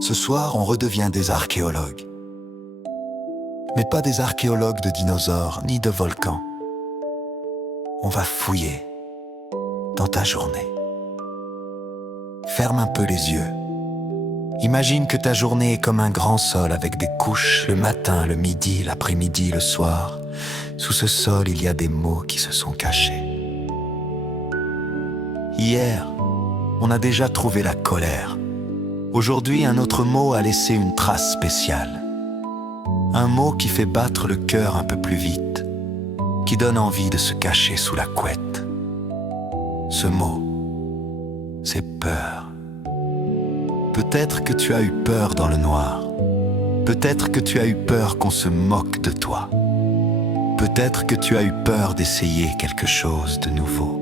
Ce soir, on redevient des archéologues. Mais pas des archéologues de dinosaures ni de volcans. On va fouiller dans ta journée. Ferme un peu les yeux. Imagine que ta journée est comme un grand sol avec des couches, le matin, le midi, l'après-midi, le soir. Sous ce sol, il y a des mots qui se sont cachés. Hier, on a déjà trouvé la colère. Aujourd'hui, un autre mot a laissé une trace spéciale. Un mot qui fait battre le cœur un peu plus vite, qui donne envie de se cacher sous la couette. Ce mot, c'est peur. Peut-être que tu as eu peur dans le noir. Peut-être que tu as eu peur qu'on se moque de toi. Peut-être que tu as eu peur d'essayer quelque chose de nouveau.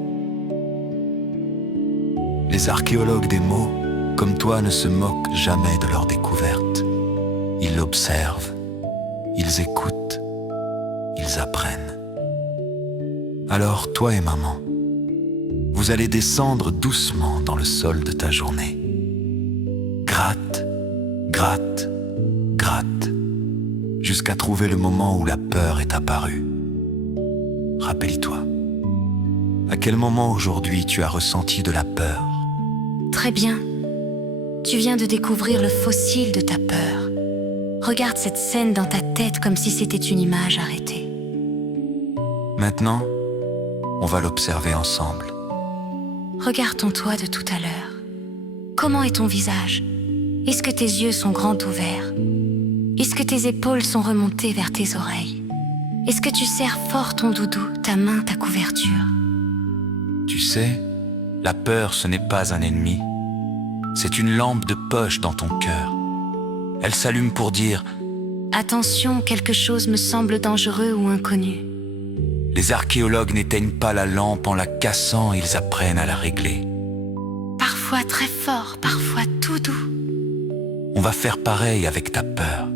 Les archéologues des mots, comme toi, ne se moquent jamais de leur découverte. Ils l'observent, ils écoutent, ils apprennent. Alors, toi et maman, vous allez descendre doucement dans le sol de ta journée. Gratte, gratte, gratte, jusqu'à trouver le moment où la peur est apparue. Rappelle-toi, à quel moment aujourd'hui tu as ressenti de la peur? Très bien. Tu viens de découvrir le fossile de ta peur. Regarde cette scène dans ta tête comme si c'était une image arrêtée. Maintenant, on va l'observer ensemble. Regarde ton toi de tout à l'heure. Comment est ton visage? Est-ce que tes yeux sont grands ouverts? Est-ce que tes épaules sont remontées vers tes oreilles? Est-ce que tu serres fort ton doudou, ta main, ta couverture? Tu sais, la peur, ce n'est pas un ennemi. C'est une lampe de poche dans ton cœur. Elle s'allume pour dire « Attention, quelque chose me semble dangereux ou inconnu. » Les archéologues n'éteignent pas la lampe en la cassant, ils apprennent à la régler. Parfois très fort, parfois tout doux. On va faire pareil avec ta peur.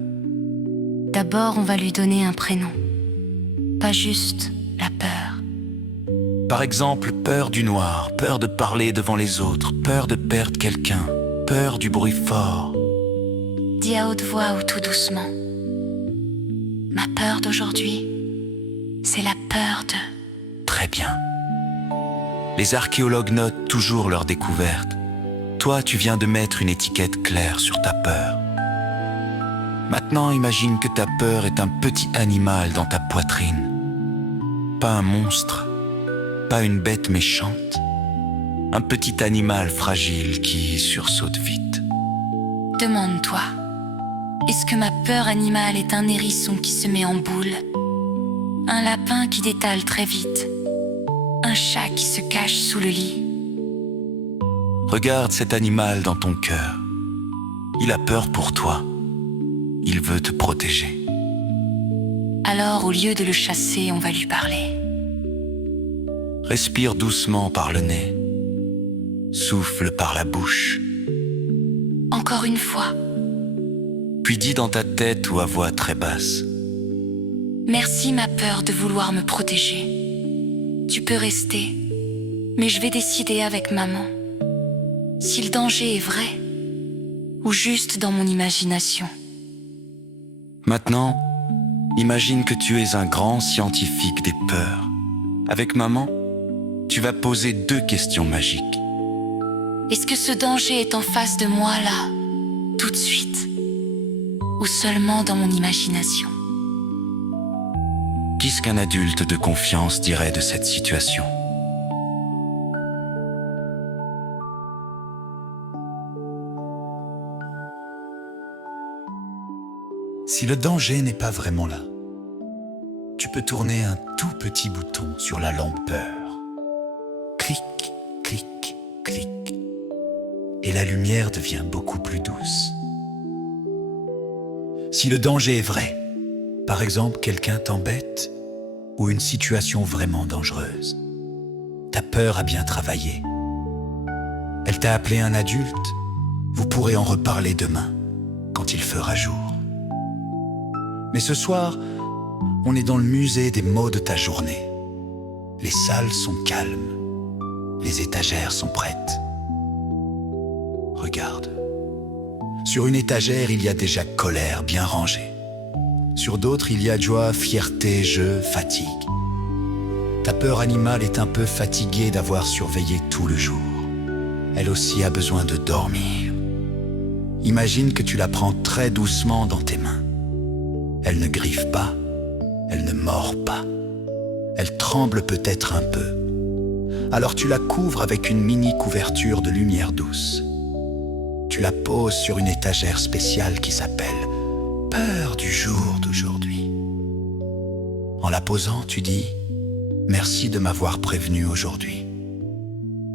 D'abord, on va lui donner un prénom. Pas juste la peur. Par exemple, peur du noir, peur de parler devant les autres, peur de perdre quelqu'un, peur du bruit fort. Dis à haute voix ou tout doucement. Ma peur d'aujourd'hui, c'est la peur de... Très bien. Les archéologues notent toujours leurs découvertes. Toi, tu viens de mettre une étiquette claire sur ta peur. Maintenant, imagine que ta peur est un petit animal dans ta poitrine. Pas un monstre, pas une bête méchante. Un petit animal fragile qui sursaute vite. Demande-toi, est-ce que ma peur animale est un hérisson qui se met en boule? Un lapin qui détale très vite? Un chat qui se cache sous le lit? Regarde cet animal dans ton cœur. Il a peur pour toi. Il veut te protéger. Alors, au lieu de le chasser, on va lui parler. Respire doucement par le nez. Souffle par la bouche. Encore une fois. Puis dis dans ta tête ou à voix très basse. Merci ma peur de vouloir me protéger. Tu peux rester, mais je vais décider avec maman. Si le danger est vrai, ou juste dans mon imagination. Maintenant, imagine que tu es un grand scientifique des peurs. Avec maman, tu vas poser 2 questions magiques. Est-ce que ce danger est en face de moi là, tout de suite, ou seulement dans mon imagination? Qu'est-ce qu'un adulte de confiance dirait de cette situation? Si le danger n'est pas vraiment là, tu peux tourner un tout petit bouton sur la lampe peur. Clic, clic, clic. Et la lumière devient beaucoup plus douce. Si le danger est vrai, par exemple quelqu'un t'embête ou une situation vraiment dangereuse, ta peur a bien travaillé. Elle t'a appelé un adulte, vous pourrez en reparler demain, quand il fera jour. Mais ce soir, on est dans le musée des mots de ta journée. Les salles sont calmes, les étagères sont prêtes. Regarde, Sur une étagère, il y a déjà colère bien rangée. Sur d'autres, il y a joie, fierté, jeu, fatigue. Ta peur animale est un peu fatiguée d'avoir surveillé tout le jour. Elle aussi a besoin de dormir. Imagine que tu la prends très doucement dans tes mains. Elle ne griffe pas, elle ne mord pas. Elle tremble peut-être un peu. Alors tu la couvres avec une mini couverture de lumière douce. Tu la poses sur une étagère spéciale qui s'appelle « Peur du jour d'aujourd'hui ». En la posant, tu dis « Merci de m'avoir prévenu aujourd'hui.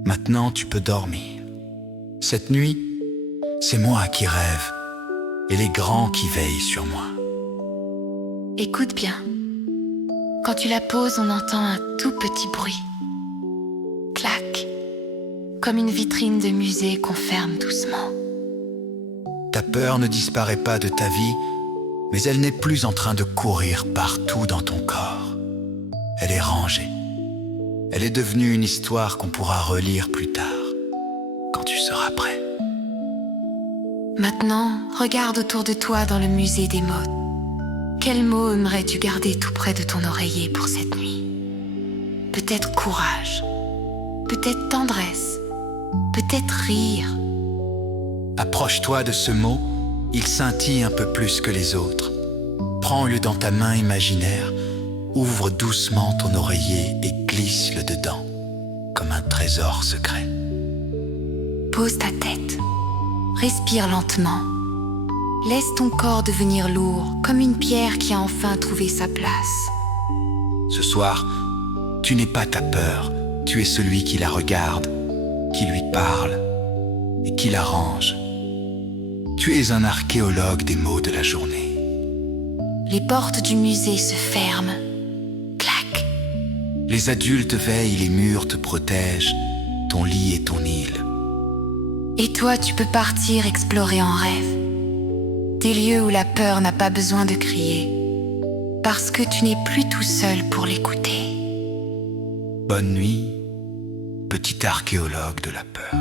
Maintenant, tu peux dormir. Cette nuit, c'est moi qui rêve et les grands qui veillent sur moi. » Écoute bien. Quand tu la poses, on entend un tout petit bruit. Clac, comme une vitrine de musée qu'on ferme doucement. Ta peur ne disparaît pas de ta vie, mais elle n'est plus en train de courir partout dans ton corps. Elle est rangée. Elle est devenue une histoire qu'on pourra relire plus tard, quand tu seras prêt. Maintenant, regarde autour de toi dans le musée des mots. Quel mot aimerais-tu garder tout près de ton oreiller pour cette nuit? Peut-être courage, peut-être tendresse, peut-être rire. Approche-toi de ce mot, il scintille un peu plus que les autres. Prends-le dans ta main imaginaire, ouvre doucement ton oreiller et glisse-le dedans, comme un trésor secret. Pose ta tête, respire lentement. Laisse ton corps devenir lourd, comme une pierre qui a enfin trouvé sa place. Ce soir, tu n'es pas ta peur, tu es celui qui la regarde, qui lui parle et qui l'arrange. Tu es un archéologue des mots de la journée. Les portes du musée se ferment. Clac. Les adultes veillent, les murs te protègent, ton lit est ton île. Et toi, tu peux partir explorer en rêve. Des lieux où la peur n'a pas besoin de crier, parce que tu n'es plus tout seul pour l'écouter. Bonne nuit, petit archéologue de la peur.